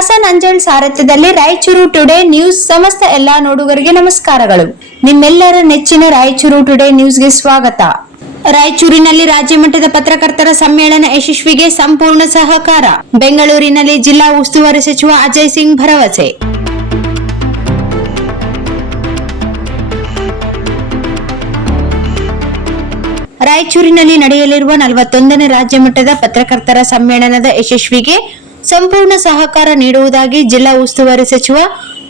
Hasan ಅಂಜಲ್ ಸಾರಥ್ಯದಲ್ಲಿ Raichur today news ಸಮಸ್ತ ಎಲ್ಲಾ ನೋಡುಗರಿಗೆ ನಮಸ್ಕಾರಗಳು. ನಿಮ್ಮೆಲ್ಲರ ನೆಚ್ಚಿನ ರಾಯಚೂರು ಟುಡೇ ನ್ಯೂಸ್ಗೆ ಸ್ವಾಗತ. ರಾಯಚೂರಿನಲ್ಲಿ ರಾಜ್ಯ ಮಟ್ಟದ ಪತ್ರಕರ್ತರ ಸಮ್ಮೇಳನ ಯಶಸ್ವಿಗೆ ಸಂಪೂರ್ಣ ಸಹಕಾರ. ಬೆಂಗಳೂರಿನಲ್ಲಿ ಜಿಲ್ಲಾ ಉಸ್ತುವಾರಿ ಸಚಿವ ಅಜಯ್ ಸಿಂಗ್ ಭರವಸೆ. ರಾಯಚೂರಿನಲ್ಲಿ ನಡೆಯಲಿರುವ 41ನೇ ರಾಜ್ಯ ಮಟ್ಟದ ಪತ್ರಕರ್ತರ ಸಮ್ಮೇಳನದ ಯಶಸ್ವಿಗೆ ಸಂಪೂರ್ಣ ಸಹಕಾರ ನೀಡುವುದಾಗಿ ಜಿಲ್ಲಾ ಉಸ್ತುವಾರಿ ಸಚಿವ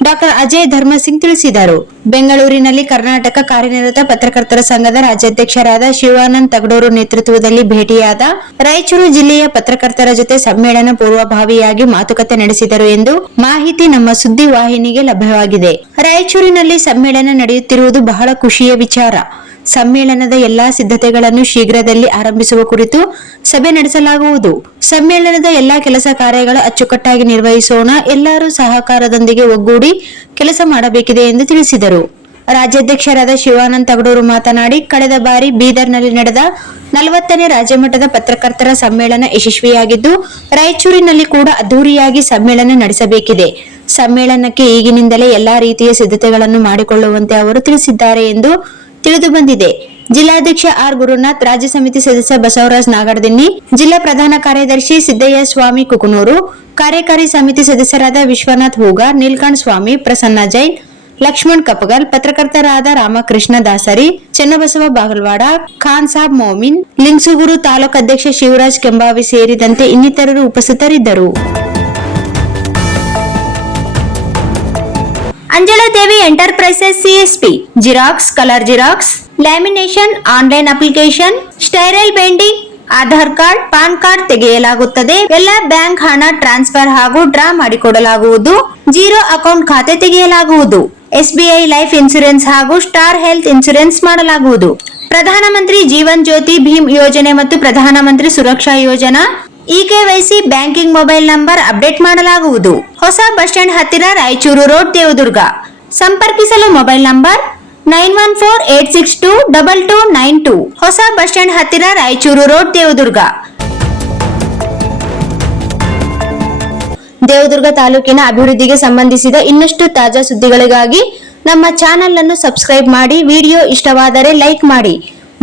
ಡಾ ಅಜಯ್ ಧರ್ಮಸಿಂಗ್ ತಿಳಿಸಿದರು. ಬೆಂಗಳೂರಿನಲ್ಲಿ ಕರ್ನಾಟಕ ಕಾರ್ಯನಿರತ ಪತ್ರಕರ್ತರ ಸಂಘದ ರಾಜ್ಯಾಧ್ಯಕ್ಷರಾದ ಶಿವಾನಂದ ತಗಡೂರು ನೇತೃತ್ವದಲ್ಲಿ ಭೇಟಿಯಾದ ರಾಯಚೂರು ಜಿಲ್ಲೆಯ ಪತ್ರಕರ್ತರ ಜೊತೆ ಸಮ್ಮೇಳನ ಪೂರ್ವಭಾವಿಯಾಗಿ ಮಾತುಕತೆ ನಡೆಸಿದರು ಎಂದು ಮಾಹಿತಿ ನಮ್ಮ ಸುದ್ದಿ ವಾಹಿನಿಗೆ ಲಭ್ಯವಾಗಿದೆ. ರಾಯಚೂರಿನಲ್ಲಿ ಸಮ್ಮೇಳನ ನಡೆಯುತ್ತಿರುವುದು ಬಹಳ ಖುಷಿಯ ವಿಚಾರ. ಸಮ್ಮೇಳನದ ಎಲ್ಲಾ ಸಿದ್ಧತೆಗಳನ್ನು ಶೀಘ್ರದಲ್ಲಿ ಆರಂಭಿಸುವ ಕುರಿತು ಸಭೆ ನಡೆಸಲಾಗುವುದು. ಸಮ್ಮೇಳನದ ಎಲ್ಲಾ ಕೆಲಸ ಕಾರ್ಯಗಳು ಅಚ್ಚುಕಟ್ಟಾಗಿ ನಿರ್ವಹಿಸೋಣ. ಎಲ್ಲರೂ ಸಹಕಾರದೊಂದಿಗೆ ಒಗ್ಗೂಡಿ ಕೆಲಸ ಮಾಡಬೇಕಿದೆ ಎಂದು ತಿಳಿಸಿದರು. ರಾಜ್ಯಾಧ್ಯಕ್ಷರಾದ ಶಿವಾನಂದ ತಗಡೂರು ಮಾತನಾಡಿ, ಕಳೆದ ಬಾರಿ ಬೀದರ್ನಲ್ಲಿ ನಡೆದ 40ನೇ ರಾಜ್ಯ ಮಟ್ಟದ ಪತ್ರಕರ್ತರ ಸಮ್ಮೇಳನ ಯಶಸ್ವಿಯಾಗಿದ್ದು, ರಾಯಚೂರಿನಲ್ಲಿ ಕೂಡ ಅದ್ದೂರಿಯಾಗಿ ಸಮ್ಮೇಳನ ನಡೆಸಬೇಕಿದೆ. ಸಮ್ಮೇಳನಕ್ಕೆ ಈಗಿನಿಂದಲೇ ಎಲ್ಲಾ ರೀತಿಯ ಸಿದ್ಧತೆಗಳನ್ನು ಮಾಡಿಕೊಳ್ಳುವಂತೆ ಅವರು ತಿಳಿಸಿದ್ದಾರೆ ಎಂದು ತಿಳಿದು ಬಂದಿದೆ. ಜಿಲ್ಲಾಧ್ಯಕ್ಷ ಆರ್ ಗುರುನಾಥ್, ರಾಜ್ಯ ಸಮಿತಿ ಸದಸ್ಯ ಬಸವರಾಜ್ ನಾಗಡದಿನ್ನಿ, ಜಿಲ್ಲಾ ಪ್ರಧಾನ ಕಾರ್ಯದರ್ಶಿ ಸಿದ್ದಯ್ಯ ಸ್ವಾಮಿ ಕುಕನೂರು, ಕಾರ್ಯಕಾರಿ ಸಮಿತಿ ಸದಸ್ಯರಾದ ವಿಶ್ವನಾಥ್ ಹೂಗಾರ್, ನೀಲ್ಕಂಠ ಸ್ವಾಮಿ, ಪ್ರಸನ್ನ ಜೈನ್, ಲಕ್ಷ್ಮಣ್ ಕಪಗಲ್, ಪತ್ರಕರ್ತರಾದ ರಾಮಕೃಷ್ಣ ದಾಸರಿ, ಚೆನ್ನಬಸವ ಬಾಗಲವಾಡ, ಖಾನ್ ಸಾಬ್ ಮೋಮಿನ್, ಲಿಂಗಸೂಗೂರು ತಾಲೂಕು ಅಧ್ಯಕ್ಷ ಶಿವರಾಜ್ ಕೆಂಬಾವಿ ಸೇರಿದಂತೆ ಇನ್ನಿತರರು ಉಪಸ್ಥಿತರಿದ್ದರು. Anjaladevi enterprises CSP xerox, colour xerox, lamination, online application, spiral binding, Aadhaar card, PAN card ತೆಗೆಯಲಾಗುತ್ತದೆ. ಎಲ್ಲ ಬ್ಯಾಂಕ್ ಹಣ ಟ್ರಾನ್ಸ್ಫರ್ ಹಾಗೂ ಡ್ರಾ ಮಾಡಿಕೊಡಲಾಗುವುದು. ಜೀರೋ ಅಕೌಂಟ್ ಖಾತೆ ತೆಗೆಯಲಾಗುವುದು. ಎಸ್ಬಿಐ ಲೈಫ್ ಇನ್ಶೂರೆನ್ಸ್ ಹಾಗೂ ಸ್ಟಾರ್ ಹೆಲ್ತ್ ಇನ್ಶೂರೆನ್ಸ್ ಮಾಡಲಾಗುವುದು. ಪ್ರಧಾನಮಂತ್ರಿ ಜೀವನ್ ಜ್ಯೋತಿ ಭೀಮ್ ಯೋಜನೆ ಮತ್ತು ಪ್ರಧಾನಮಂತ್ರಿ ಸುರಕ್ಷಾ ಯೋಜನಾ eKYC banking mobile number update ಮಾಡಲಾಗುವುದು. ಹೊಸ ಬಸ್ ಸ್ಟ್ಯಾಂಡ್ ಹತ್ತಿರ ರಾಯಚೂರು ರೋಡ್, ದೇವದುರ್ಗ. ಸಂಪರ್ಕಿಸಲು ಮೊಬೈಲ್ ನಂಬರ್ 9148622292. ಹೊಸ ಬಸ್ ಸ್ಟ್ಯಾಂಡ್ ಹತ್ತಿರ ರಾಯಚೂರು ರೋಡ್, ದೇವದುರ್ಗ. ದೇವದುರ್ಗ ತಾಲೂಕಿನ ಅಭಿವೃದ್ಧಿಗೆ ಸಂಬಂಧಿಸಿದ ಇನ್ನಷ್ಟು ತಾಜಾ ಸುದ್ದಿಗಳಿಗಾಗಿ ನಮ್ಮ ಚಾನೆಲ್ ಅನ್ನು ಸಬ್ಸ್ಕ್ರೈಬ್ ಮಾಡಿ. ವಿಡಿಯೋ ಇಷ್ಟವಾದರೆ ಲೈಕ್ ಮಾಡಿ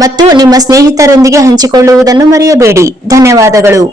ಮತ್ತು ನಿಮ್ಮ ಸ್ನೇಹಿತರೊಂದಿಗೆ ಹಂಚಿಕೊಳ್ಳುವುದನ್ನು ಮರೆಯಬೇಡಿ. ಧನ್ಯವಾದಗಳು.